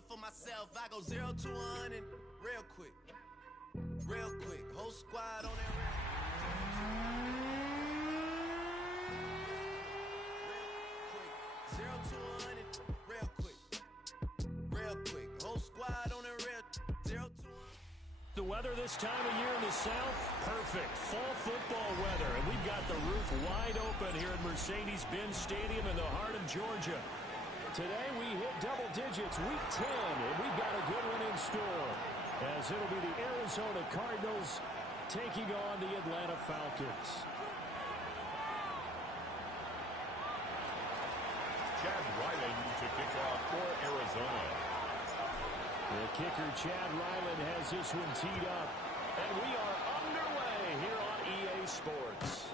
it for myself. I go 0 to 100 real quick. Real quick. Whole squad on that real quick. 0 to 100 real quick. Real quick. Whole squad on that real 0 to 100. The weather this time of year in the South, perfect. Fall football weather, and we've got the roof wide open here at Mercedes-Benz Stadium in the heart of Georgia. Today we hit double digits, week 10, and we've got a good one in store, as it'll be the Arizona Cardinals taking on the Atlanta Falcons. Chad Ryland to kick off for Arizona. The kicker, Chad Ryland, has this one teed up. And we are underway here on EA Sports.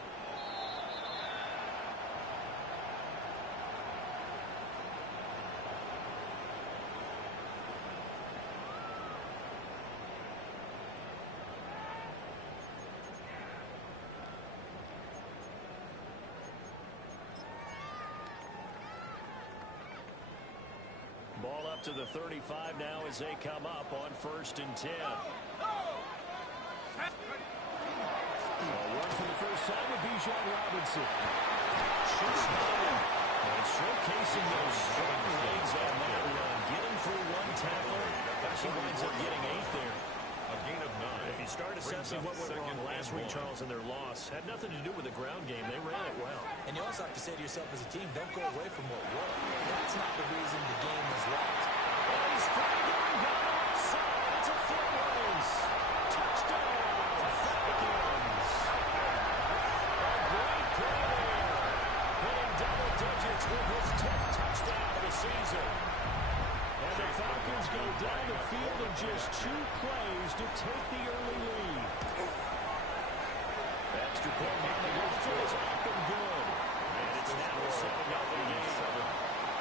Ball up to the 35 now as they come up on 1st and 10. One for the first time with Bijan Robinson. And showcasing those strong legs on that run. Getting through one tackle. She winds up getting 8 there. A gain of 9. If you start assessing what went wrong last week, Charles, in their loss, had nothing to do with the ground game. They ran it well. And you also have to say to yourself as a team, don't go away from what worked. That's not the reason the game was lost. And he's flying down, got him outside. It's a foot race. Touchdown, Falcons. A great play there. Hitting double digits with his 10th touchdown of the season. And the Falcons go down the field in just 2 plays to take the early lead. Extra point on the rifle is up and good. And it's now a 7-0 game.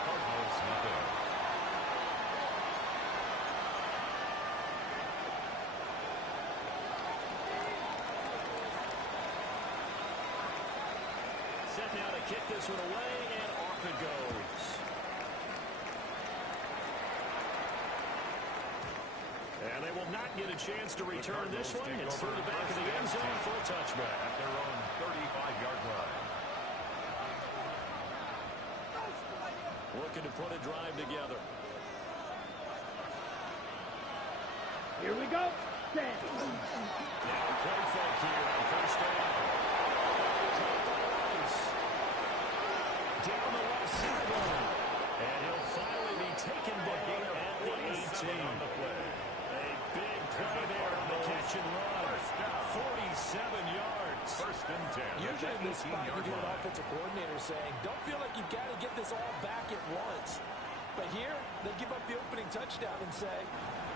Cardinals nothing. Set now to kick this one away, and off it goes. And they will not get a chance to return this one. It's through the back of the end zone for a touchback. At their own 35-yard line. Looking to put a drive together. Here we go. Set. Now play fake here on 1st down. Down the left sideline. And he'll finally be taken down at the 18. On the play. A big play there on the catch and run. 47 yards. 1st and 10. Usually in this spot, you hear an offensive coordinator saying, don't feel like you've got to get this all back at once. But here, they give up the opening touchdown and say,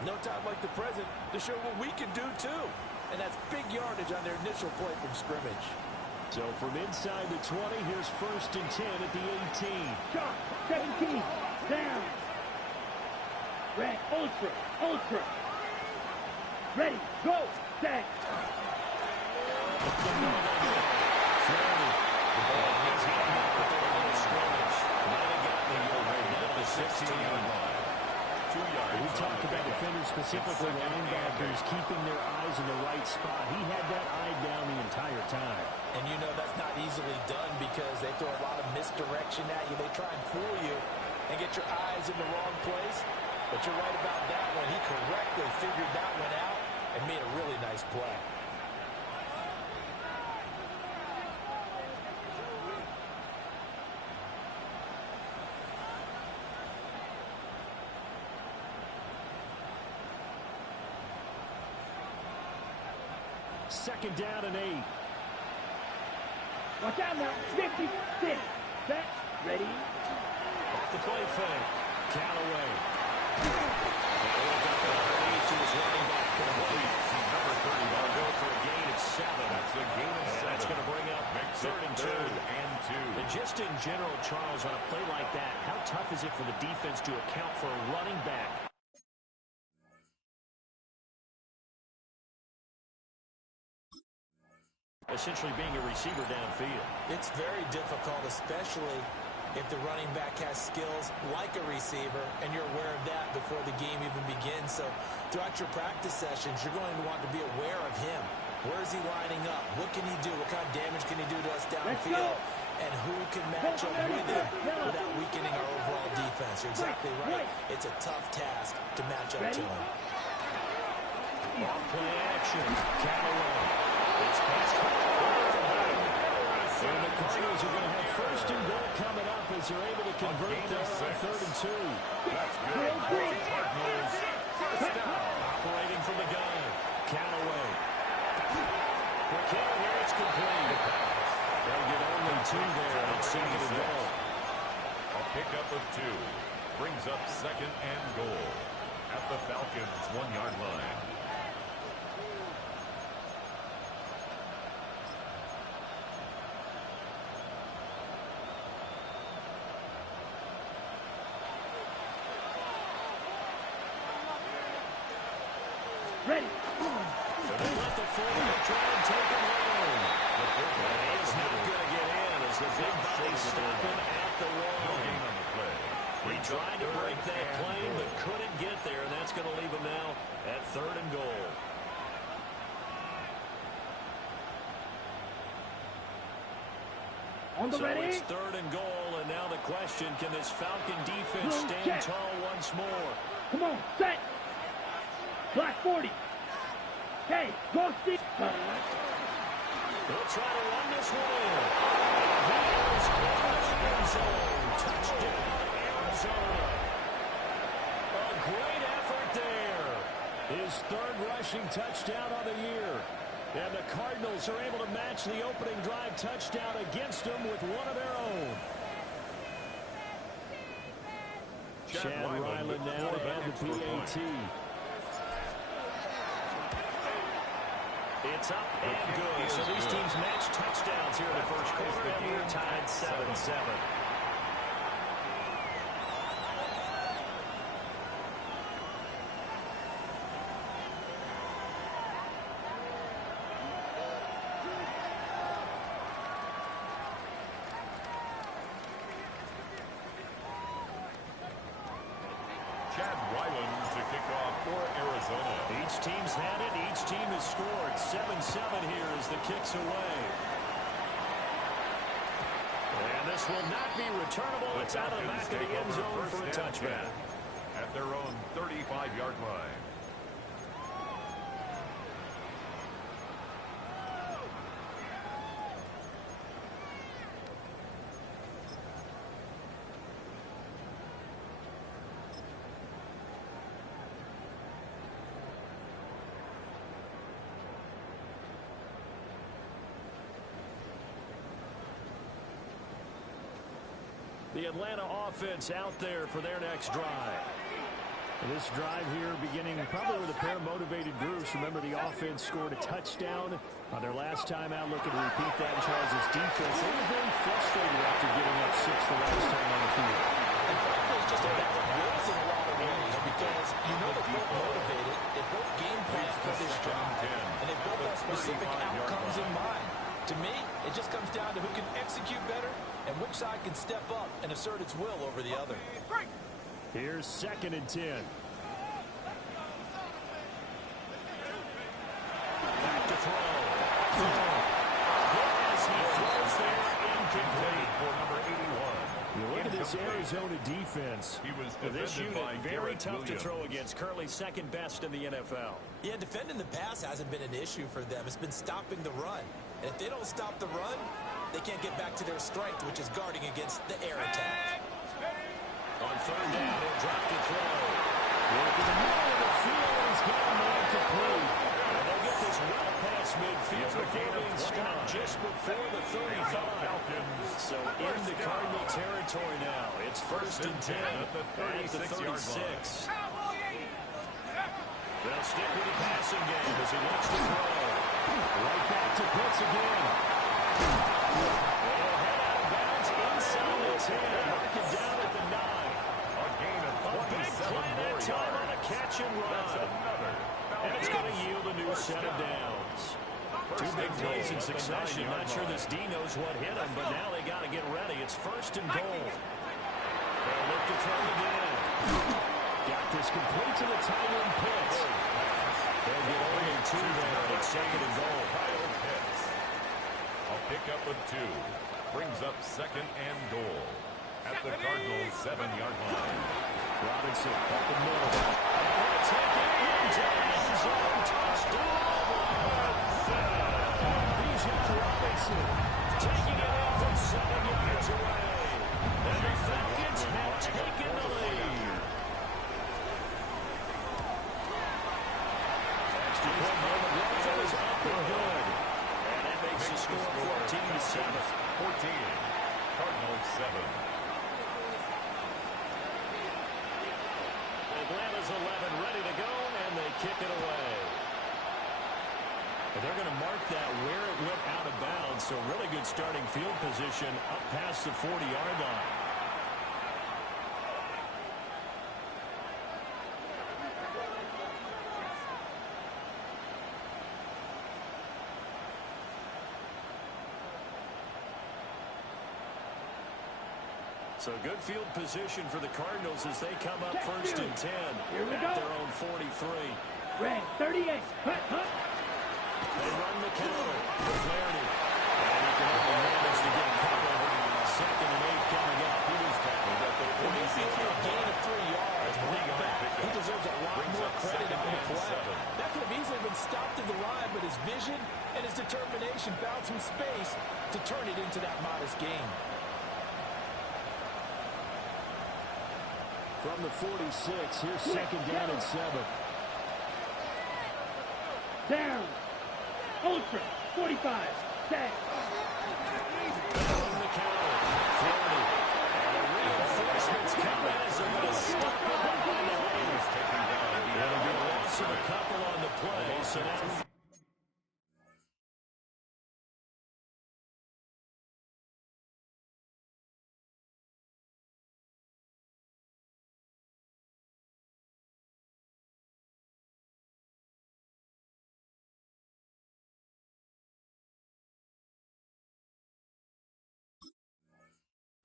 no time like the present to show what we can do too. And that's big yardage on their initial play from scrimmage. So from inside the 20, here's 1st and 10 at the 18. Shot. 17. Down. Red. Ultra. Ultra. Ready. Go. Set. The 16-yard line. 2 yards. We talked about defenders, specifically linebackers, keeping their eyes in the right spot. He had that eye down the entire time. And you know that's not easily done because they throw a lot of misdirection at you. They try and fool you and get your eyes in the wrong place. But you're right about that one. He correctly figured that one out and made a really nice play. Second down and 8. Watch out now. 56. Set. Ready. Off the play fake. Callaway. To his running back. Complete. Number 30. They'll go for a gain of 7. That's a gain of 7. That's going to bring up 3rd and 2. And just in general, Charles, on a play like that, how tough is it for the defense to account for a running back? Essentially being a receiver downfield. It's very difficult, especially if the running back has skills like a receiver, and you're aware of that before the game even begins. So throughout your practice sessions, you're going to want to be aware of him. Where is he lining up? What can he do? What kind of damage can he do to us downfield? And who can match up with him without weakening our overall defense? You're exactly right. It's a tough task to match up to him. Off-play action. Callaway. It's past and the Cardinals are going to have first and goal coming up as they're able to convert there on 3rd and 2. That's good. Cardinals. First down. Operating from the gun. Callaway. McKinnon here, it's complete. They'll get only 2 there on 2nd and goal. A pickup of 2 brings up 2nd and goal at the Falcons' 1-yard line. Ready. So they let the fullback try and take him home. And he's not going to get in as the big body stopping at the line. He tried to break that plane but couldn't get there, and that's going to leave him now at 3rd and goal. On the So ready. it's 3rd and goal, and now the question, can this Falcon defense stand tall once more? Come on, set. Black 40. Hey, go Steve. They'll try to run this one in. And he is in the end zone. Touchdown, Arizona. A great effort there. His 3rd rushing touchdown of the year. And the Cardinals are able to match the opening drive touchdown against them with one of their own. Chad Ryland now to add the PAT. It's up and good. So these teams match touchdowns here in the first quarter, and we're tied 7-7. Chad Ryland to kick off for Arizona. Each team's had it. Each team has scored. 7-7 here as the kick's away. And this will not be returnable. It's out of the back of the end zone for a touchback. At their own 35-yard line. The Atlanta offense out there for their next drive. This drive here beginning probably with a pair of motivated groups. Remember, the offense scored a touchdown on their last time out. Looking to repeat that in Charles' defense. They were very frustrated after giving up 6 the last time on the field. And frankly, it's just a lack of wills in a lot of ways because you know they're both motivated. They both game plan for this drive. And they both have specific outcomes in mind. To me, it just comes down to who can execute better and which side can step up and assert its will over the other. Here's 2nd and 10. Back to throw. As he throws there, incomplete for number 81. You look at this Arizona defense. He was This defended unit by very Garrett tough to Williams. throw against. Currently 2nd best in the NFL. Yeah, defending the pass hasn't been an issue for them. It's been stopping the run. And if they don't stop the run, they can't get back to their strength, which is guarding against the air attack. On 3rd down, he'll drop to throw. Look in the middle of the field, he's got a man complete. And they'll get this well past midfield before being stopped just before the 35. So into Cardinal territory now. It's 1st and 10 at the 36. They'll stick with the passing game as he looks to throw. Right back to Pitts again. They'll head out of bounds inside the 10. Mark it down at the 9. A gain of 27 more Time on yards. a catch and run. That's another. And it's going to yield a new set of downs. Two big plays in At the succession. 9-yard Not sure line. this D knows what hit him, but now they got to get ready. It's first and goal. They'll look to throw again. Got this complete to the tight end Pitts. They'll get only two there. It's second and goal. Kyle Pitts. A pickup of 2 brings up second and goal at the Cardinals' 7-yard line. Robinson up the middle. And he'll take it into the end zone. Touchdown. Bijan Robinson taking it in from 7 yards away. And the Falcons have taken the lead. Extra point moment. Rifle is up and good. And that makes the score 14-7. 14. Cardinals 7. Atlanta's 11 ready to go, and they kick it away. And they're going to mark that where it went out of bounds, so really good starting field position up past the 40-yard line. So good field position for the Cardinals as they come up first and 10 at their own 43. Red 38. Hut, hut. They run the counter to Flaherty. And he can only manage to get a couple. Second and 8 coming up. He was tackled at the Well, he's the only gain of 3 yards. But like that, he deserves a lot more credit on the play. That could have easily been stopped at the line, but his vision and his determination found some space to turn it into that modest gain. from the 46. Here's second down and 7. Down. Ultra. 45. Set. On the counter. Flaherty. And the reinforcements coming as they're going to stop it behind the lane. That'll be a loss of a couple on the play. So now...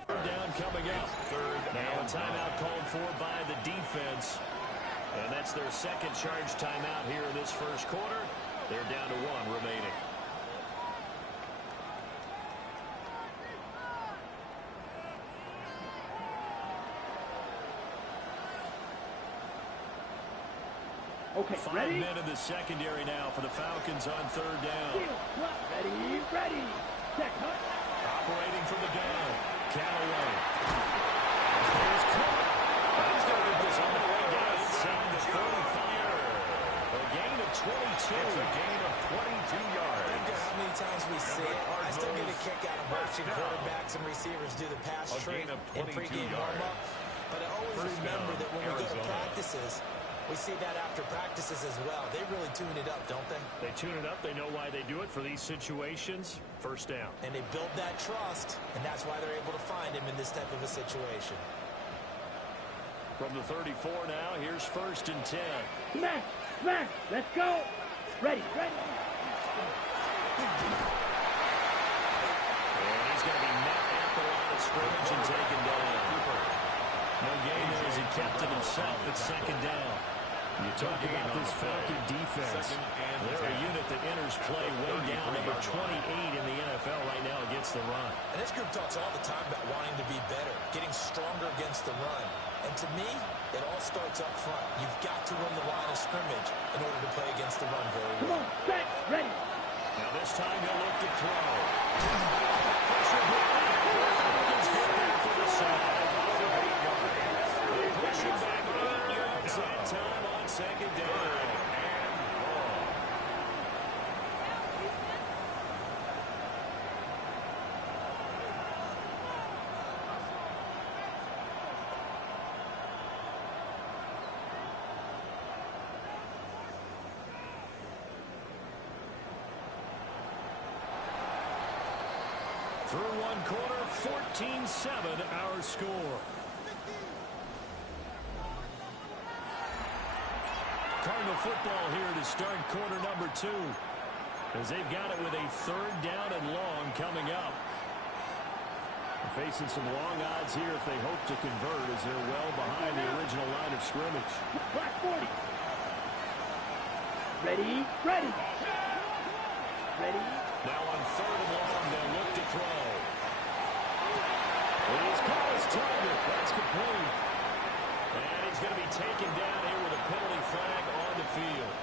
Down coming up. Now a timeout called for by the defense. And that's their second charge timeout here in this first quarter. They're down to 1 remaining. Okay, 5 ready? men in the secondary now for the Falcons on third down. Ready, ready. Check, hut. Operating from the gun. Callaway. Here's Cook. He's going to get this all the way down inside the 35. A gain of 22. It's a gain of 22 yards. I don't care how many times we see it. I still get a kick out of watching quarterbacks and receivers do the pass A trick gain of in 22 pregame yards. warm-up. But I always First remember down, that when we go to Arizona. practices, we see that after practices as well. They really tune it up, don't they? They tune it up. They know why they do it for these situations. First down. And they build that trust, and that's why they're able to find him in this type of a situation. From the 34 now, here's first and 10. Smash, smash. Let's go. Ready, ready. And he's going to be met at the line of scrimmage and taken down. No gain there as he kept it himself at second down. You talk about this Falcon defense. They're a unit that enters play way down, number 28 in the NFL right now against the run. And this group talks all the time about wanting to be better, getting stronger against the run. And to me, it all starts up front. You've got to win the line of scrimmage in order to play against the run very Come well. on, set, ready. Now this time he'll look to throw. Pressure behind. Falcons get there for the side. They push him back 8 yards that time on second down. Through one quarter, 14-7 our score. Cardinal football here to start quarter number 2. as they've got it with a 3rd down and long coming up. They're facing some long odds here if they hope to convert, as they're well behind the original line of scrimmage. Black 40. Ready, ready. Ready. Now on 3rd and long, they'll look to throw. He's caught his target. That's complete. And he's going to be taken down here with a penalty flag on the field.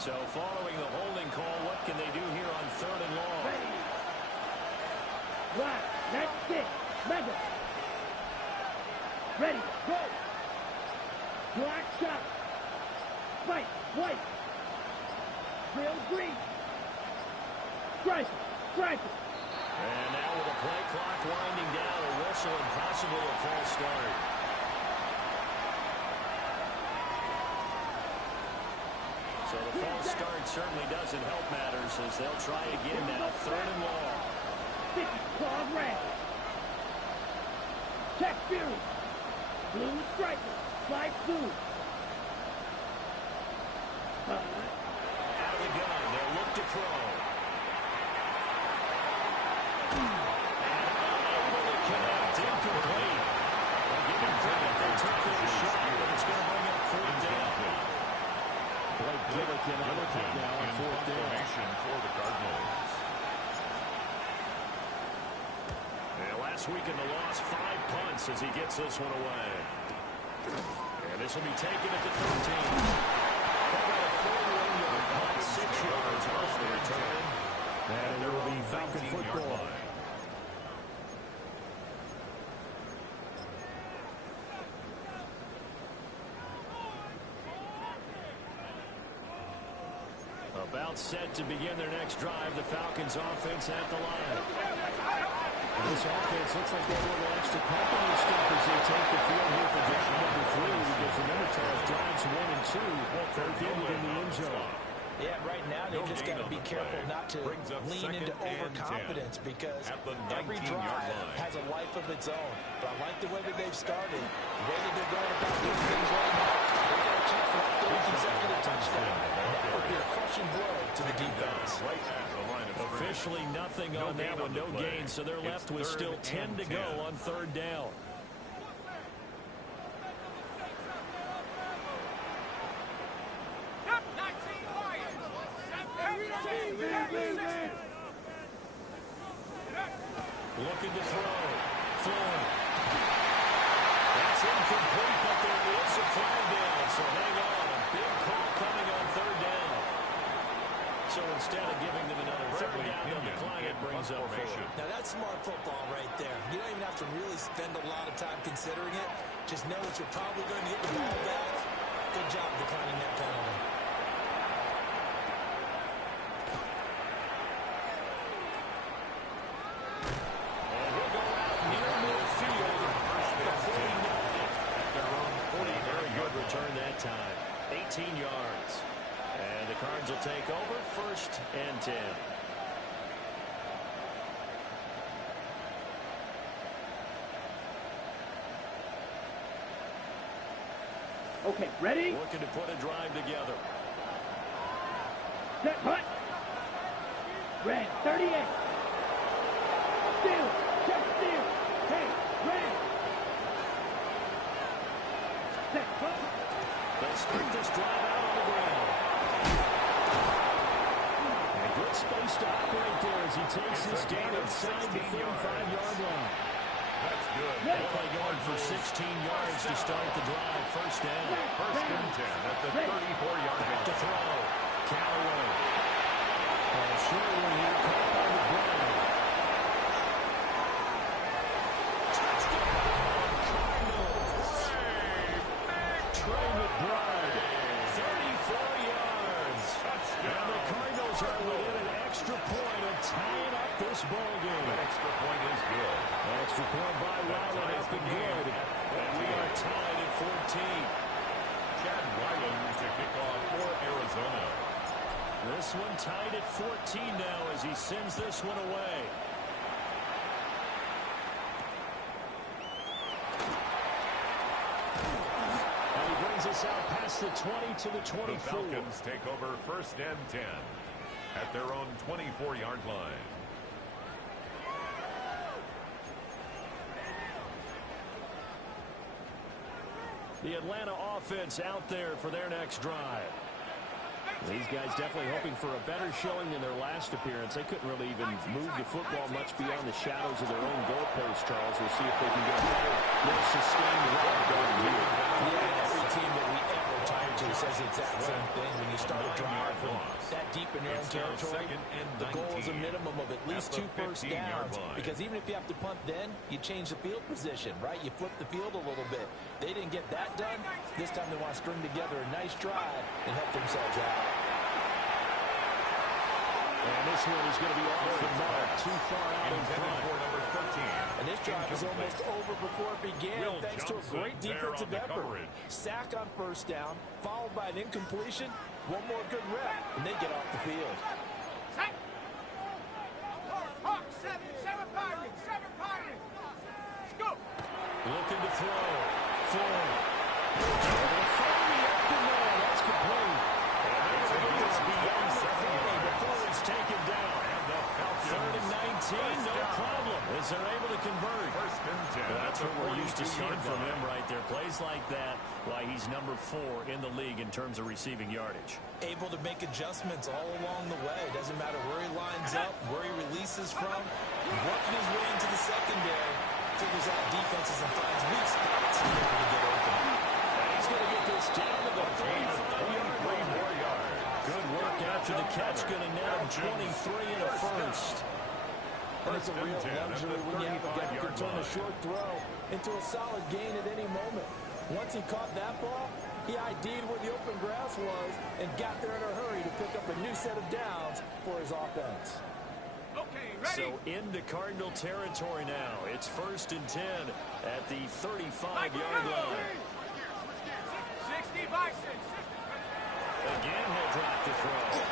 So following the holding call, what can they do here on 3rd and long? Ready. Black. That's it. Mega. Ready. Go. Black shot. Fight. White. Real green. Strike. Strike. And now with the play clock winding down, a whistle and possibly a false start. So the false start certainly doesn't help matters, as they'll try again now, 3rd and long. 50 claws red. Check Fury. Blue striker. Fly blue. Out of the gun, they'll look to throw. And unable to connect, incomplete. Well, give him credit, they took their shot, but it's going to bring up 4th down. Blake Gillikin on the kick now on 4th down. For the Cardinals. And last week in the loss, 5 punts as he gets this one away. And this will be taken at the 13. How about a 41-yard punt, 6 yards off the return. And it will be Falcon football. About set to begin their next drive, the Falcons offense at the line. And this offense looks like they have a little extra pep in their step as they take the field here for drive number 3, because remember, Charles, drives 1 and 2 both ended in the end zone. Yeah, right now they've just got to be careful not to lean into overconfidence, because every drive has a life of its own. But I like the way that they've started. The way that they're going about doing things right now. They've got a chance for a 3rd consecutive touchdown. That would be a crushing blow to the defense. Officially nothing on that one, no gain, so they're left with still 10 to go on 3rd down. Looking to throw. Floyd. That's incomplete, but there is a flag down, so hang on. A big call coming on 3rd down. So instead of giving them another 3rd down, they'll decline it, brings up 4. Now that's smart football right there. You don't even have to really spend a lot of time considering it. Just know that you're probably going to get the ball back. Good job declining that penalty. Return that time, 18 yards. And the Cards will take over, 1st and 10. Okay, ready? Looking to put a drive together. Set, hut. Red, 38. Steal, check steal. Hey, red. Set, hut. They'll start this drive out on the ground. And a good space to operate there as he takes this down inside the 45-yard line. That's good. That play going for 16 yards to start the drive. 1st down. 1st and 10 at the 34-yard line. To throw. Callaway. Short one here. Caught by the ground. Touchdown, Cardinals. Trey McBride. 34 yards. And the Cardinals are within an extra point of tying up this ball game. That extra point is good. Extra point by Ryland up and good. And we are tied at 14. Chad Ryland to kick off for Arizona. this one tied at 14 now as he sends this one away. And he brings us out past the 20 to the 24. The Falcons take over 1st and 10 at their own 24-yard line. The Atlanta offense out there for their next drive. These guys definitely hoping for a better showing than their last appearance. They couldn't really even move the football much beyond the shadows of their own goalpost, Charles. We'll see if they can get a better, more sustained drive going here. Yeah, every team that we ever turn to says the exact same thing. When you start a drive from that deep in your own territory, the goal is a minimum of at least 2 first downs. Because even if you have to punt then, you change the field position, right? You flip the field a little bit. They didn't get that done. This time they want to string together a nice drive and help themselves out. And this one is going to be off the mark, too far out in front. For number 13. And this drive is almost over before it began, thanks to a great defensive effort. Sack on first down, followed by an incompletion, one more good rep, and they get off the field. Looking to throw. Floyd. Find the open man. That's complete. And they're going to get this beyond the 40 before it's taken down. 3rd and 19, no problem, as they're able to convert. 1st and 10. Well, that's what we're used to seeing from him right there. Plays like that, why he's number 4 in the league in terms of receiving yardage. Able to make adjustments all along the way. Doesn't matter where he lines up, where he releases from. Working his way into the secondary. Figures out defenses and finds weak spots in order to get open. And he's going to get this down to the 35-yard line. Good work after the catch. Going to net him 23 and a first. That's a real luxury when you have a guy who can turn a short throw into a solid gain at any moment. Once he caught that ball, he ID'd where the open grass was and got there in a hurry to pick up a new set of downs for his offense. So into Cardinal territory now. It's 1st and 10 at the 35-yard line. 60 Bison. Again, he'll drop the throw.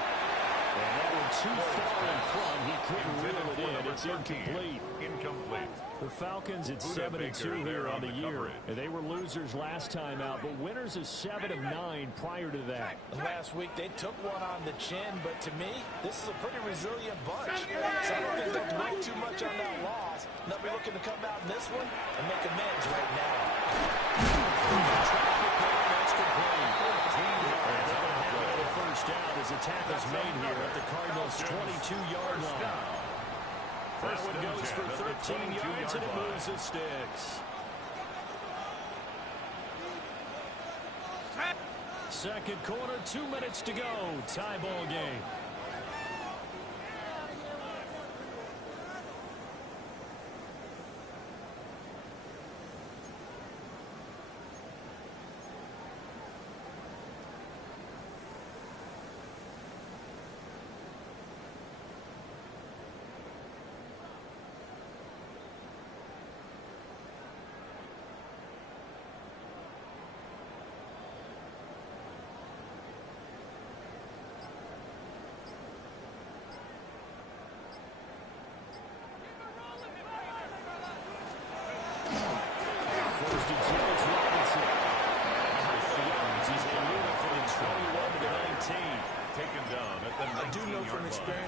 And that one too far in front. He couldn't reel it in. It's incomplete. Incomplete. The Falcons at 7-2 here on the year. And they were losers last time out, but winners of 7 of 9 prior to that. Last week they took one on the chin, but to me, this is a pretty resilient bunch. So I don't think they'll dwell too much on that loss. They'll be looking to come out in this one and make amends right now. That's complete. They're going to have another first down as the tackle's made here at the Cardinals' 22-yard line. That one goes for 13 yards, and it moves the sticks. Second quarter, 2 minutes to go. Tie ball game.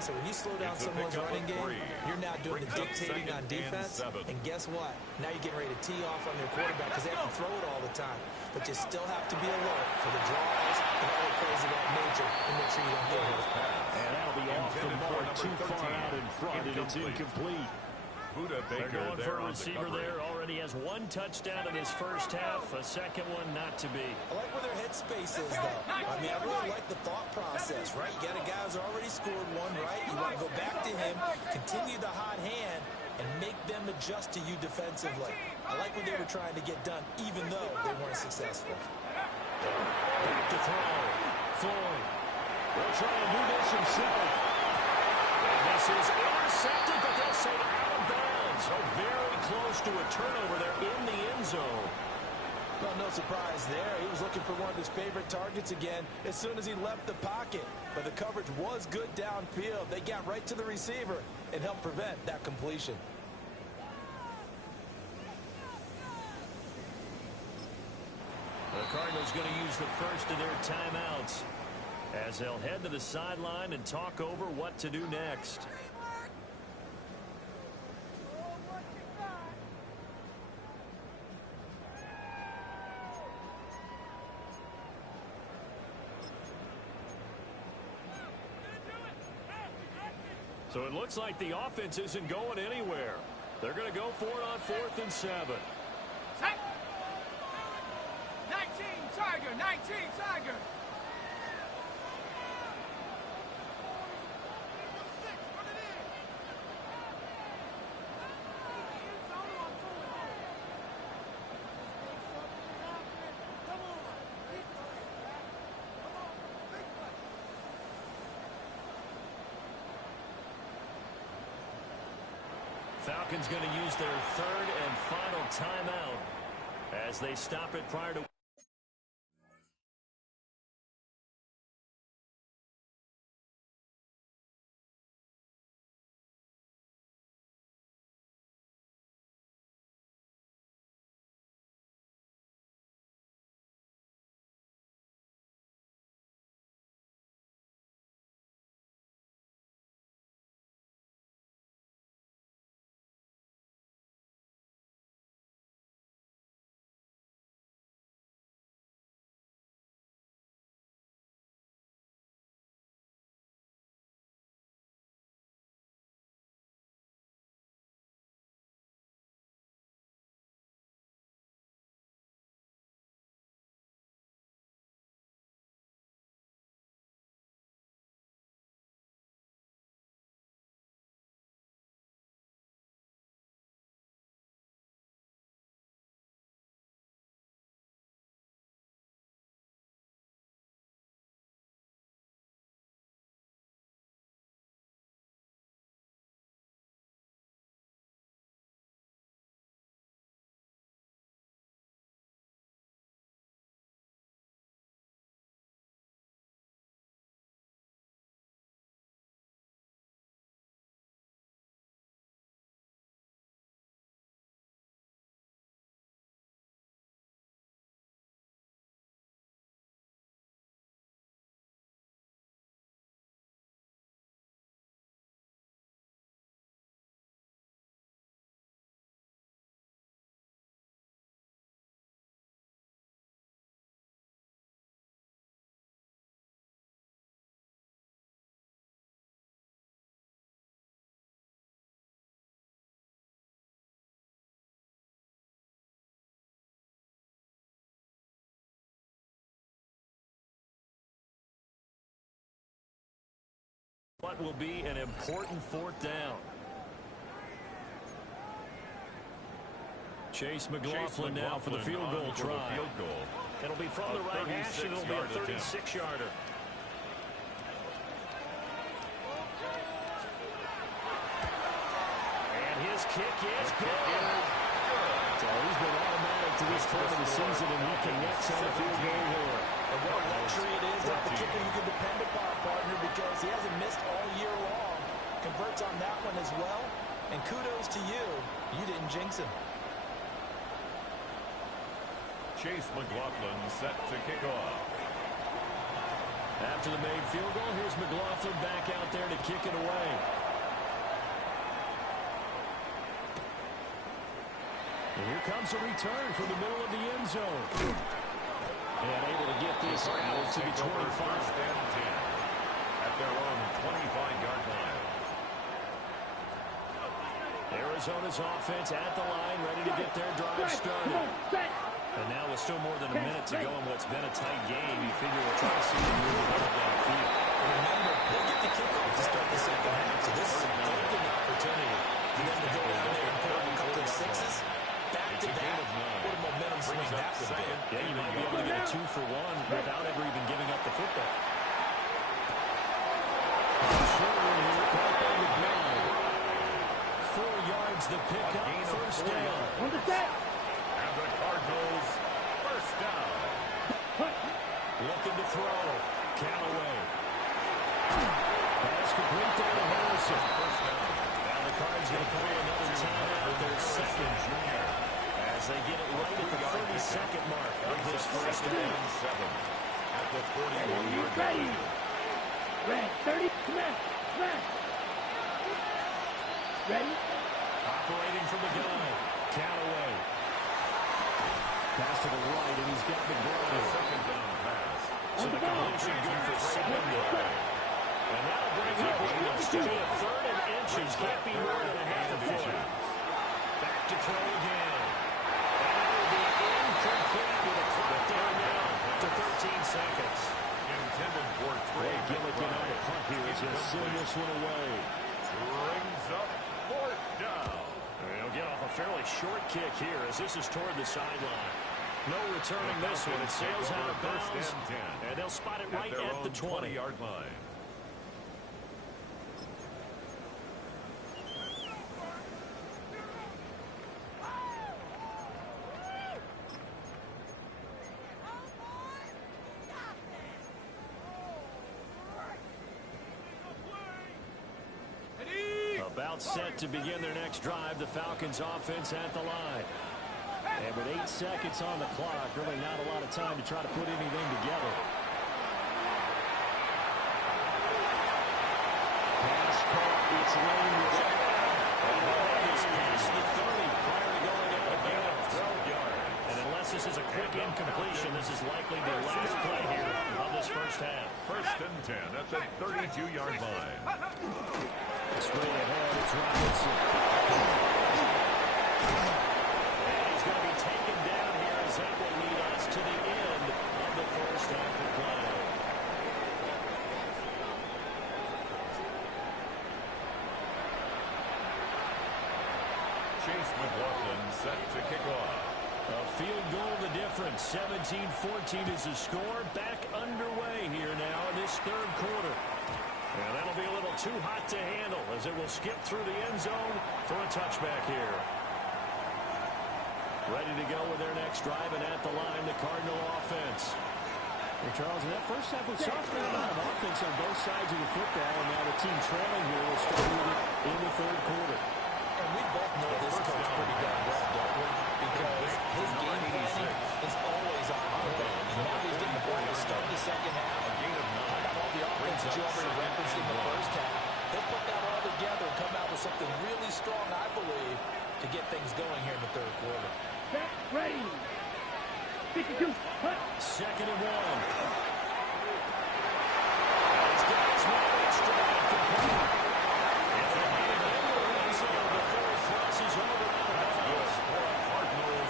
So when you slow down someone's running game, you're now doing the dictating on defense. And guess what? Now you're getting ready to tee off on their quarterback because they have to throw it all the time. But you still have to be alert for the draws and other plays of that nature and make sure you don't get hit. And that'll be off the mark too far out in front, and it's incomplete. They're going for a receiver there. Already has 1 touchdown in his first half. A second one not to be. I like where their headspace is, though. I mean, I really like the thought process, right? You got a guy who's already scored one, right? You want to go back to him, continue the hot hand, and make them adjust to you defensively. I like what they were trying to get done, even though they weren't successful. Back to throw. Floyd will try and do this himself. And this is intercepted, but they'll say out of bounds. So very close to a turnover there in the end zone. Well, no surprise there. He was looking for one of his favorite targets again as soon as he left the pocket. But the coverage was good downfield. They got right to the receiver and helped prevent that completion. The Cardinals going to use the first of their timeouts as they'll head to the sideline and talk over what to do next. So it looks like the offense isn't going anywhere. They're going to go for it on 4th and 7. 19 Tiger, 19 Tiger. Falcons going to use their 3rd and final timeout as they stop it prior to. What will be an important 4th down. Chase McLaughlin now for the field goal try. It'll be from the right hash, and it'll be a 36-yarder. And his kick is good. So he's been automatic to this point of the season, and he connects on the field goal here. And what a luxury it is to have a kicker you can depend upon, partner, because he hasn't missed all year long. Converts on that one as well. And kudos to you. You didn't jinx him. Chase McLaughlin set to kick off. After the made field goal, here's McLaughlin back out there to kick it away. And here comes a return from the middle of the end zone. And able to get this out to the 25. At their own 25-yard line. Arizona's offense at the line, ready to get their drive started. And now with still more than a minute to go in what's been a tight game, you figure we'll try to see them move the ball downfield. Remember, they get the kickoff to start the second half, so this is a golden opportunity for them to go down there and put up a couple of sixes. Back to back. What a momentum swing that would be. Yeah, you might be able to get a 2-for-1 without ever even giving up the football. Caught by McBride. 4 yards the pickup, first down. And the Cardinals down. Looking to throw. Callaway. Pass complete down to Harrison. Now the Cards going to call another timeout. Their second junior. As they get it right at the 30-second mark of this first down. 7 at the 41-yard line. Red, 30, smash, smash. Ready? Operating from the gun. Callaway. Pass to the right, and he's got McBride. Second down pass. So the completion good for 7 yards. And that'll bring up what looks to be a third and inches. Can't be more than a half a foot. Back to throw again. And that will be incomplete with a clock down now to 13 seconds. Intended for Trey Gillikin on the punt here as he'll send this one away. Brings up fourth down. And he'll get off a fairly short kick here as this is toward the sideline. No returning this one. It sails out of bounds, and they'll spot it right at the 20-yard line. About set to begin their next drive, the Falcons offense at the line. And with 8 seconds on the clock, really not a lot of time to try to put anything together. Pass caught, it's Lane with it. And that is past the 30 prior to going out again at 12 yards. And unless this is a quick incompletion, this is likely the last play here of this first half. First and 10 at the 32-yard line. Straight ahead, it's Robinson. And he's going to be taken down here as that will lead us to the end of the first half of play. Chase McLaughlin set to kick off. A field goal the difference. 17-14 is the score. Back underway here now in this third quarter. And that'll be a little too hot to handle as it will skip through the end zone for a touchback here. Ready to go with their next drive, and at the line, the Cardinal offense. Well, Charles, in that first half, we saw a fair amount of offense on both sides of the football, and now the team trailing here will start with it in the third quarter. And we both know this coach pretty darn well, don't we? Because his game planning is always on point. And now he's getting the ball to start the second half. How about all the offense that you already referenced in the first half? He'll put that all together and come out with something really strong, I believe, to get things going here in the third quarter. Set, ready. 52, cut. Second and 1. He's got his man in stride complete. It's a hand in the end zone before he crosses over on the bounce.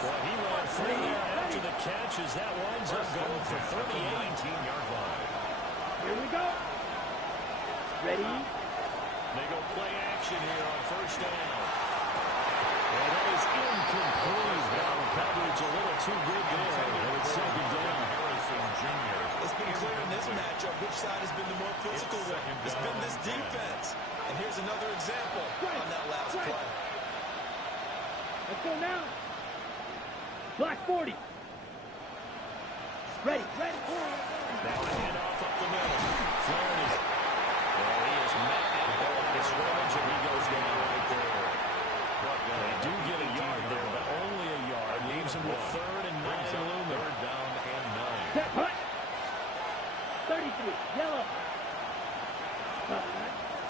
Well, he ran free after the catch as that winds up going for 38. 19-yard line. Here we go. Ready. They go play action here on first down. And that is incomplete. Now coverage a little too good there. And it's second down. Harrison Jr. It's been clear in this matchup which side has been the more physical one. It's been this defense. And here's another example on that last play. Let's go now. Black 40. Ready, ready. Now a handoff up the middle. Flaherty. Well, he is met at the line of scrimmage, and he goes down right there. They do get a yard there, but only a yard. Leaves him with third and 9 looming. Third down and 9. Set, hut. 33, yellow.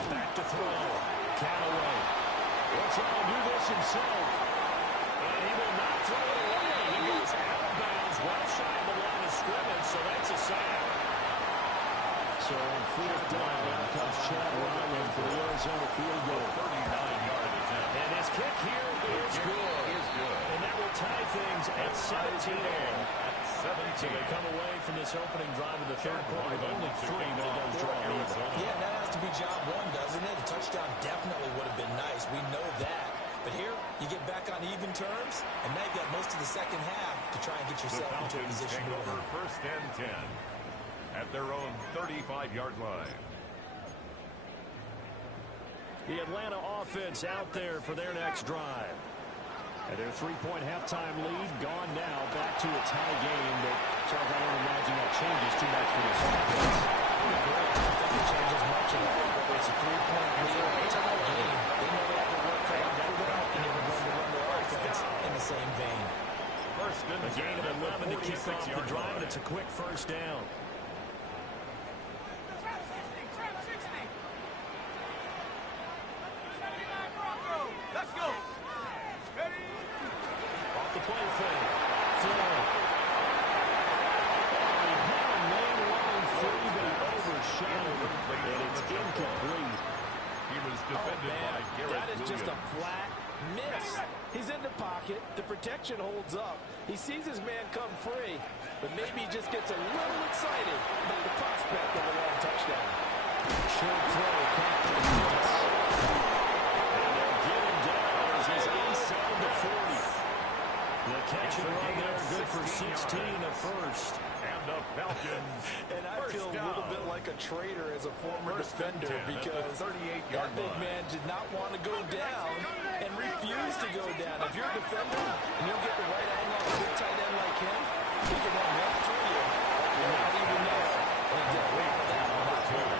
Back to throw. Callaway. He'll try to do this himself. And he will not throw it away. He goes out of bounds, well shy of the line of scrimmage, so that's a sack. So on fourth down, out comes Chad Ryland for the Arizona field goal. 39-yard attempt. And his kick here is good. And that will tie things at 17 all. So they come away from this opening drive of the third quarter with only 3, but it does draw an even. Yeah, that has to be job one, doesn't it? A touchdown definitely would have been nice. We know that. But here, you get back on even terms, and now you've got most of the second half to try and get yourself into a position to win. First and 10 at their own 35-yard line. The Atlanta offense out there for their next drive. And their three-point halftime lead gone now. Back to a tie game. But Charles, I don't imagine that changes too much for this offense. I don't think it changes much at all. Whether it's a three-point lead or a tie game, they know they have to work hard for that and even run their offense in the same vein. First and A gain of 11 to kick off the drive, and it's a quick first down. Trap 60, trap 60. 79 Bronco. Let's go. Ready? Off the play fake. Throw. He had a man running free, but he overshot him, and it's incomplete. He was defended by Garrett That is just a Williams. flat miss. He's in the pocket. The protection holds up. He sees his man come free, but maybe he just gets a little excited about the prospect of a long touchdown. Short throw. Caught by Pitts. And they'll get him down as he's inside the 40. The catch and run there, good for 16 a first. And the Falcons. And I feel a little bit like a traitor as a former defender because that big man did not want to go down and refused to go down. If you're a defender and you don't get the right angle on a big tight end like him, he can run right through you. You're not even there. And he did a lot of that on that play.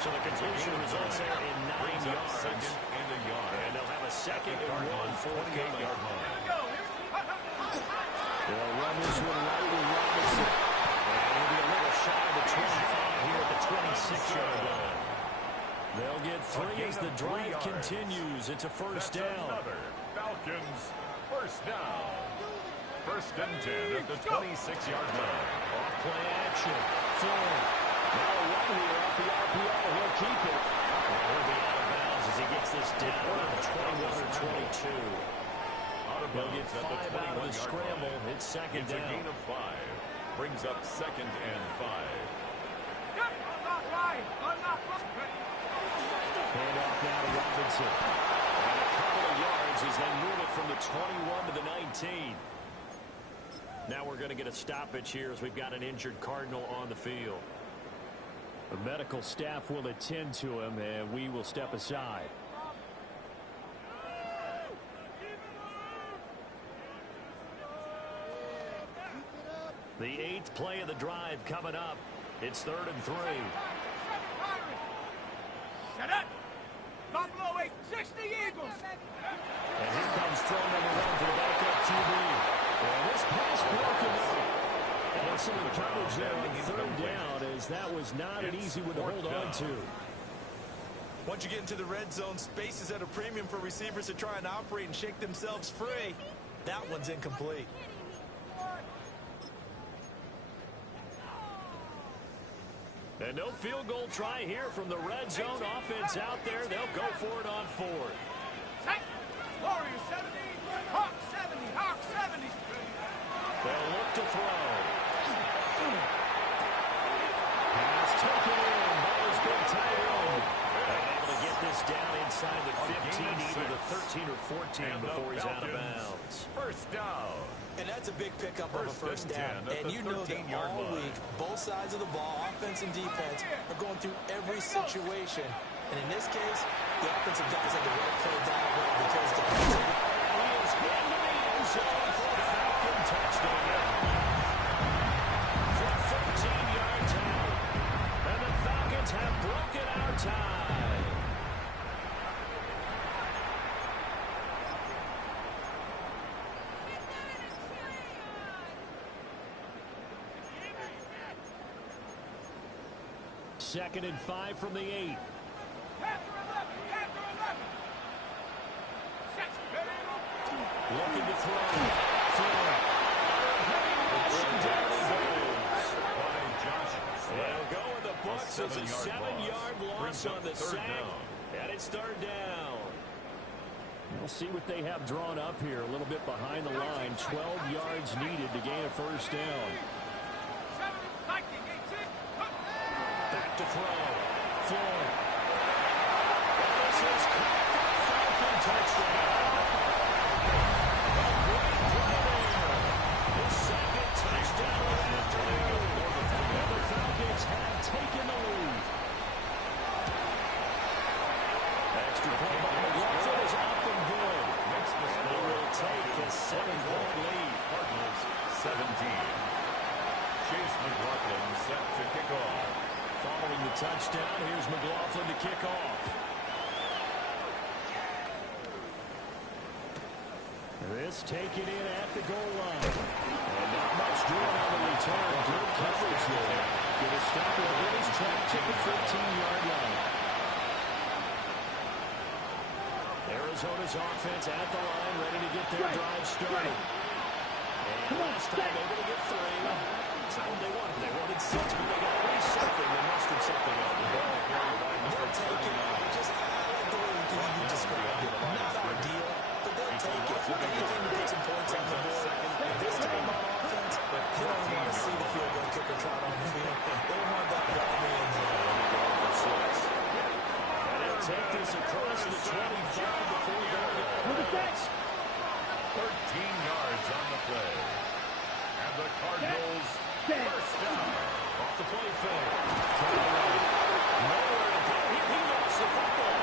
So the conclusion results there in 9 yards. Second and a yard. And they'll have a second and 1 forthcoming. They'll run this one right with Robinson. And it'll be a little shy of the 25 here at the 26-yard line. They'll get 3 as the drive continues. It's a first down. Another Falcons first down. First and 10 at the 26-yard line. Off play action. Floyd. Now a run here off the RPO. He'll keep it. And he'll be out of bounds as he gets this down at the 21 or 22. They'll get 5 out of the scramble. It's second It's down. a gain of 5. Brings up second and 5. Hand off now to Robinson. And a couple of yards as they move it from the 21 to the 19. Now we're going to get a stoppage here as we've got an injured Cardinal on the field. The medical staff will attend to him, and we will step aside. The 8th play of the drive coming up. It's 3rd and 3. Shut up! Buffalo 860 Eagles! And here comes throw number 1 for the backup QB. And this pass broken up. Excellent coverage there on 3rd down, as that was not an easy one to hold on to. Once you get into the red zone, space is at a premium for receivers to try and operate and shake themselves free. That one's incomplete. And no field goal try here from the red zone. Offense out there. They'll go for it on 4th. Warriors 70, Hawk 70, Hawk 70. They'll look to throw. Pass taken in by his big tight end. And able to get this down inside the 15, either the 13 or 14 before he's out of bounds. First down. And that's a big pickup of a first down. And you know that all week, both sides of the ball, offense and defense, are going through every situation. And in this case, the offensive guys have the right play diagram because the defensive He is into the end zone for a Falcon touchdown. From 13 yards out. And the Falcons have broken our tie. Second and 5 from the 8. Panther 11, Panther 11. Set, ready, Looking to throw. Rushing down the goes. They'll go in the books as a 7-yard loss on the sack. And it's 3rd down. We'll see what they have drawn up here. A little bit behind the line. 12 yards needed to gain a first down. 7, Viking 18. Back to throw. Floyd. This is caught for a Falcon touchdown. A great play there. His second touchdown of the afternoon. And the Falcons have taken the lead. Extra point by McLaughlin is up and good. They will take Chase McLaughlin set to kick off. Following the touchdown, here's McLaughlin to kick off. This taken in at the goal line. And not much doing on the return. Good coverage there. Going to stop it in his track to the 15-yard line. Arizona's offense at the line, ready to get their drive started. And last time able to get 3. That's not what they wanted. They wanted 6, but they got at least something. They mustered something out of the ball. They'll take it. Just I like the way you described it. Not ideal, but they'll take it. Anything to put some points on the board. This time on offense, you don't want to see the field goal kicker trot on the field. They don't want that ball in the end zone. And they'll take this across the 25 before going to 13 yards on the play. And the Cardinals first down. off the play fake. Nowhere to go. He lost the football.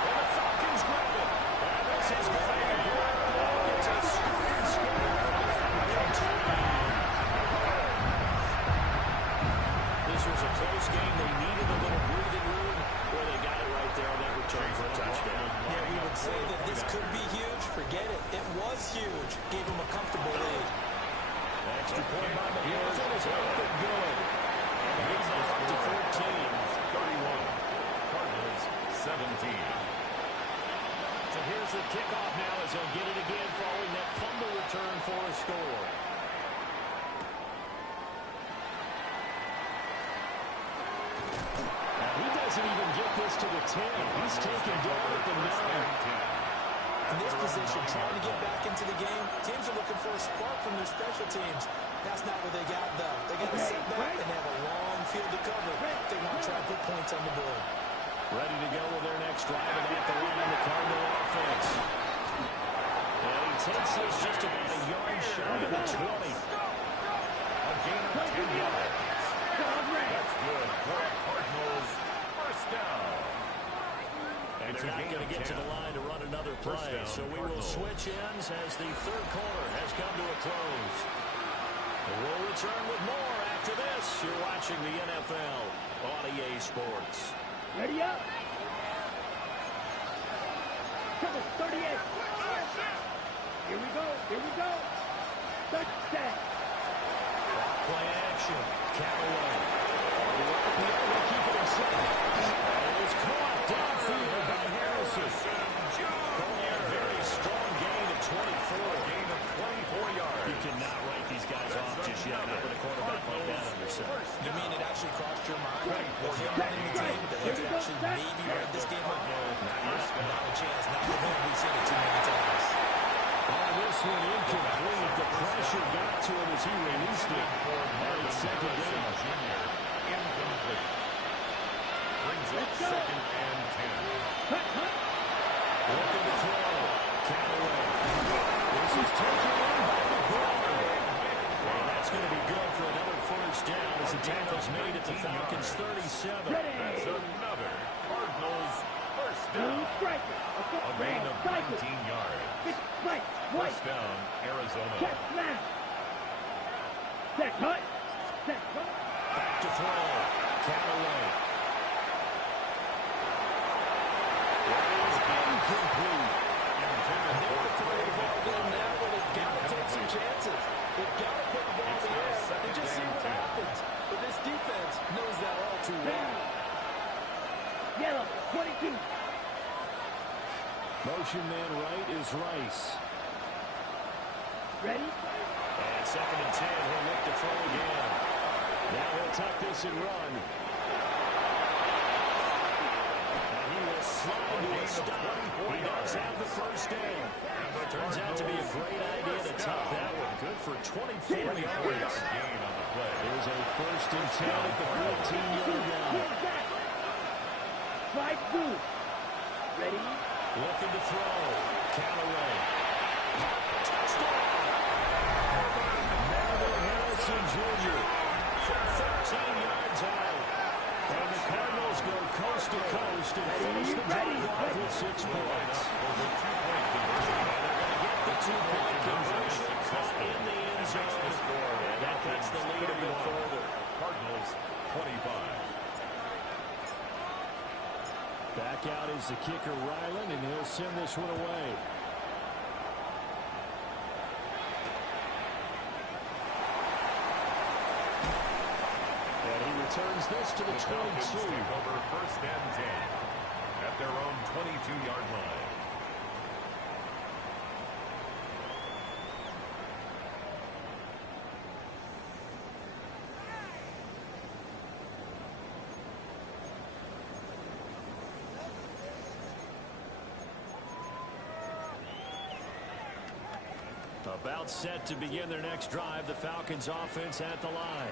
And the Falcons grab it. And this is going to be brought back. It's a screen score for the Falcons. This was a close game. They needed a little breathing room. Where they got it right there on that return for a touchdown. Yeah, we would say that this could be huge. Forget it. It was huge. Gave them a comfortable lead. Extra point by McLaughlin is up and good. And he's up to 14. 31. Cardinals 17. So here's the kickoff now as they'll get it again following that fumble return for a score. Now he doesn't even get this to the 10. He's taken down at the 9. In this position, trying to get back into the game, teams are looking for a spark from their special teams. That's not what they got, though. They got to sit back and have a long field to cover if they want to try to put points on the board. Ready to go with their next drive, and at the line, the Cardinal offense. And he takes this just about a yard shy of the 20. A gain of 10 yards. That's good for a Cardinals first down. And they're not going to get to the line to run another play, so we will switch ends as the third quarter has come to a close. We'll return with more after this. You're watching the NFL on EA Sports. Ready up. Cover 38. Here we go. Here we go. Touchdown. Play action. Callaway. Will keep it himself. And it is caught downfield by Harrison. Only a very strong gain of 24. Gain of 24 yards. You cannot write these guys off just yet. Not with a quarterback like that under center. You mean it actually crossed your mind with him running the team that he could actually maybe write this game up? Not a chance. Not with him. We've seen it too many times. Oh, this one incomplete. The pressure got to him as he released it. And it's second down. Junior, incomplete. Brings up second and 10. Looking to throw. Callaway. This is taken in by McBride. And that's going to be good for another first down as the tackle's made at the Falcons 37. That's another Cardinals first down. A gain of 19 yards. First down, Arizona. Set snap. Set cut. Set cut. Back to throw. Callaway. Incomplete. Intended for The ball game now, but they've got to take some chances. They've got to put the ball in the air and just see what happens. But this defense knows that all too well. Yellow, 22. Motion man right is Rice. Ready? And second and 10. He'll look to throw again. Now he'll tuck this and run. And he will slide to a stop. He does have the first down. Turns out to be a great idea to tuck that one. Good for 24 yards. gain on the play. There's a first and 10 at the 14-yard line. Slide two. Ready? Looking to throw. Callaway. Touchdown. Melvin Harrison Jr. from 13 yards out. And the Cardinals go coast to coast and finish the drive off with 6 points. Over 2-point conversion. And they're going to get the 2-point conversion. successful. In the end zone. Makes the score. And that cuts the lead a bit further. Cardinals 25. Back out is the kicker, Ryland, and he'll send this one away. And he returns this to the 22. Take over first and 10 at their own 22-yard line. About set to begin their next drive. The Falcons offense at the line.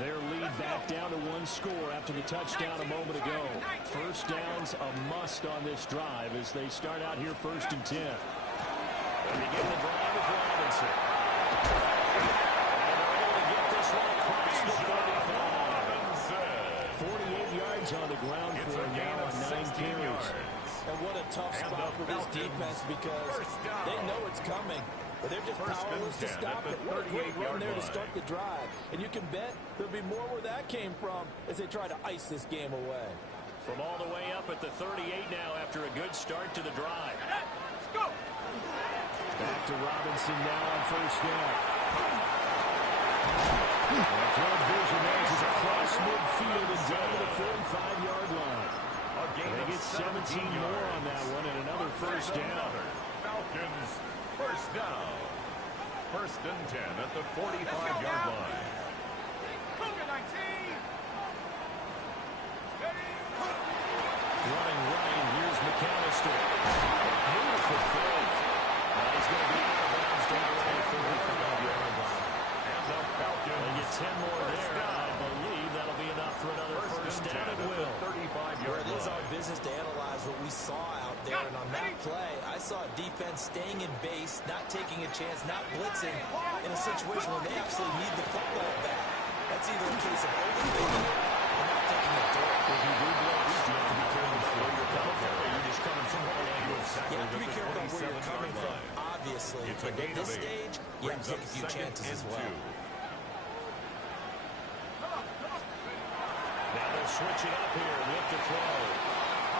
Their lead back down to one score after the touchdown a moment ago. First down's a must on this drive as they start out here first and 10. They begin the drive with Robinson. And they're able to get this one across the 45. 48 yards on the ground for a now on 9 carries. And what a tough spot for this defense because they know it's coming. But they're just powerless to stop it. What a great run there to start the drive. And you can bet there'll be more where that came from as they try to ice this game away. From all the way up at the 38 now after a good start to the drive. Let's go. Back to Robinson now on first down. Good vision there is across midfield and down to the 45-yard line. They get 17 more on that one and another first down. Falcons first down. First and 10 at the 45-yard line. Cougar 19. Ready. Running right, here's McAllister. Beautiful throw. He's going to be out of bounds down to the 45-yard line. And the Falcons. They get 10 more there. I believe that'll be enough for another first down at will. 35-yard It is line. our business to analyze what we saw out there. And on that play, I saw a defense staying in base, not taking a chance, not blitzing in a situation where they absolutely need the football back. That's either a case of overthinking it or not taking a throw. If you do blitz, you have to be careful about where you're coming from. You're just coming from one angle. You have to be careful about where you're coming from, obviously. It's a But gain at this of 8. stage, you have to take a few chances as well. Now they'll switch it up here with the throw.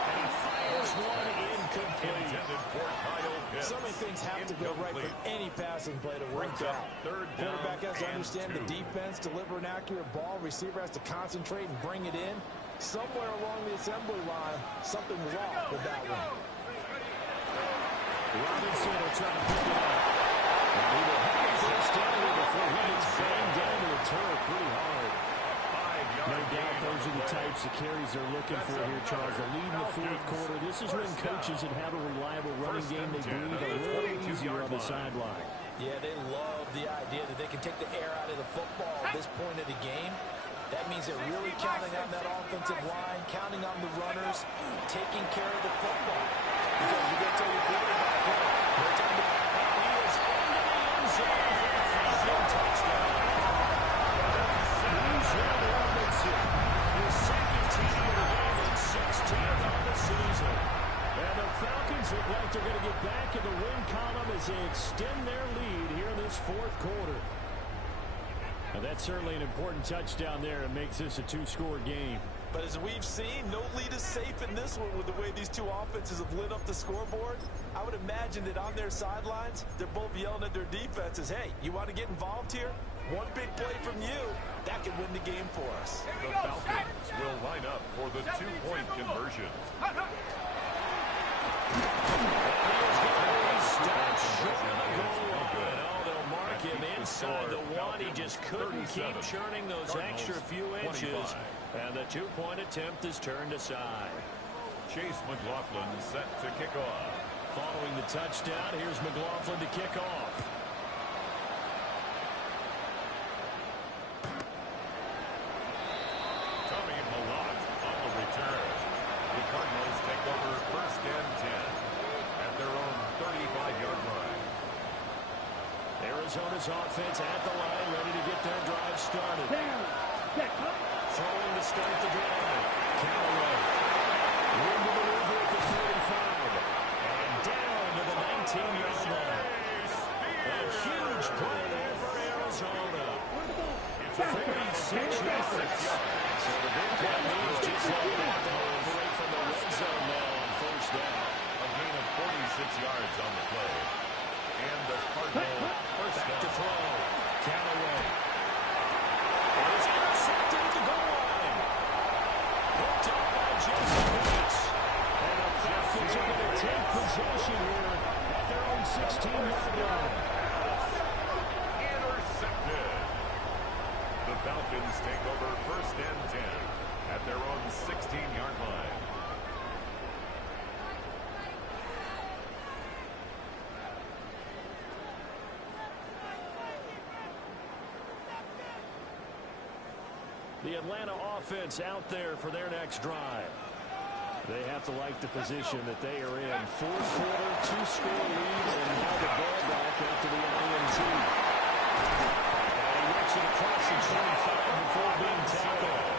And he fires one incomplete. Intended for Kyle Pitts. So many things have to go right for any passing play to work Brings up out. third down Quarterback has to and understand 2. the defense, deliver an accurate ball. Receiver has to concentrate and bring it in. Somewhere along the assembly line, something was off with that one. Robinson will try to pick it up. And he will have a first down here before he gets banged down to the turf pretty hard. No doubt those are the types of carries they're looking for here, Charles. A lead in the fourth quarter. This is when coaches that have a reliable running game, they breathe a little easier on the sideline. Yeah, they love the idea that they can take the air out of the football at this point of the game. That means they're really counting on that offensive line, counting on the runners, taking care of the football. Because you got to tell your quarterback, hey, no time to... He is into the end zone for a Falcon touchdown. Bijan Robinson, his second TD of the game and 16th on the season. And the Falcons look like they're going to get back in the win column as they extend their lead here in this fourth quarter. Now that's certainly an important touchdown there. It makes this a two-score game. But as we've seen, no lead is safe in this one with the way these two offenses have lit up the scoreboard. I would imagine that on their sidelines, they're both yelling at their defenses, hey, you want to get involved here? One big play from you, that could win the game for us. The Falcons will line up for the two-point conversion. Inside the one, he just couldn't keep churning those extra few inches, and the two-point attempt is turned aside. Chase McLaughlin set to kick off. Following the touchdown, here's McLaughlin to kick off. Tommy Malott on the return. The Cardinals take over first and 10 at their own 35-yard line. Arizona's offense at the line, ready to get their drive started. Throwing to start the drive. Callaway. Room to maneuver at the 35. And down to the 19-yard line. A huge Huge play there for Arizona. It's 46 yards. So the Big Ten needs just like that to move away from the red zone now on first down. A gain of 46 yards on the play. And the Cardinal first Back down. to throw. Callaway. It is intercepted at the goal line. Hooked up by Jason Bates. And the Falcons are going to take possession here at their own 16-yard line. Intercepted. The Falcons take over first and 10 at their own 16-yard line. The Atlanta offense out there for their next drive. They have to like the position that they are in. Fourth quarter, 2-score lead, and now the ball back after the INT. And he works it across the 25 before being tackled.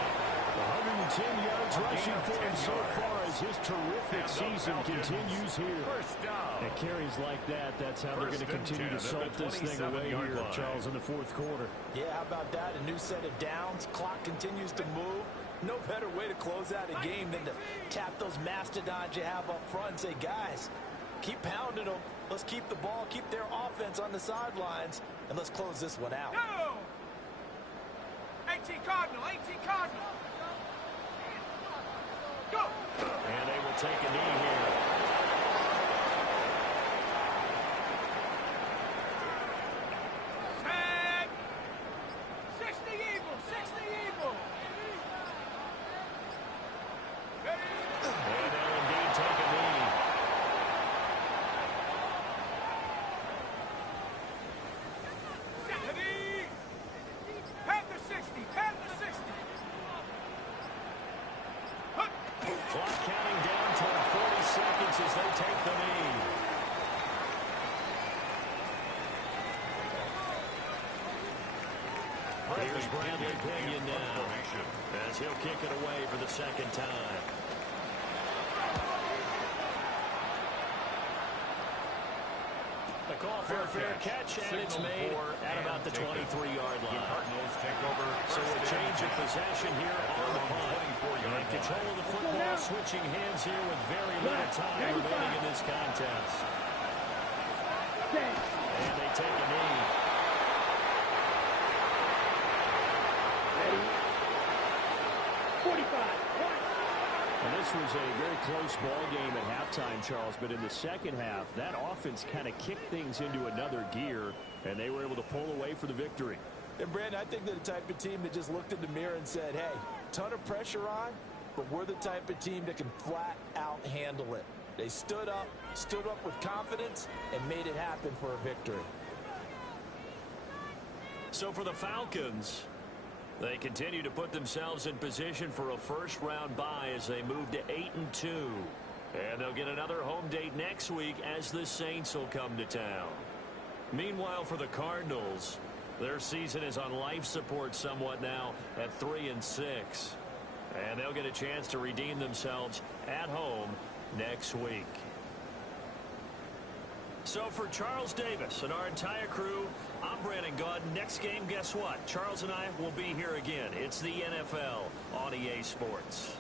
110 yards rushing for him so far as his terrific season continues here. First down. And carries like that, that's how they're going to continue to salt this thing away here, Charles, in the fourth quarter. Yeah, how about that? A new set of downs. Clock continues to move. No better way to close out a game than to tap those mastodons you have up front and say, guys, keep pounding them. Let's keep the ball, keep their offense on the sidelines, and let's close this one out. Go! 18 Cardinal, 18 Cardinal. Go! And they will take a knee here. Set. 60 Eagles, 60 Eagles. Ready? And they'll indeed take a knee. Ready? Panther 60, Panther 60. Hup. Clock counting down toward 40 seconds as they take the knee. Here's Bradley Pinion now as he'll kick it away for the second time. The call for a fair catch, and it's made at about the 23-yard The line. Cardinals take over So a first change of and 10 possession here on the punt. 24-yard And control of the football switching hands here with very little time remaining in this contest. And they take a knee. Ready? 45. And this was a very close ball game at halftime, Charles, but in the second half, that offense kind of kicked things into another gear, and they were able to pull away for the victory. And, Brandon, I think they're the type of team that just looked in the mirror and said, hey, ton of pressure on, but we're the type of team that can flat out handle it. They stood up with confidence, and made it happen for a victory. So for the Falcons, they continue to put themselves in position for a first-round bye as they move to 8-2. And they'll get another home date next week as the Saints will come to town. Meanwhile, for the Cardinals, their season is on life support somewhat now at 3-6. And they'll get a chance to redeem themselves at home next week. So for Charles Davis and our entire crew, I'm Brandon Gaudin. Next game, guess what? Charles and I will be here again. It's the NFL on EA Sports.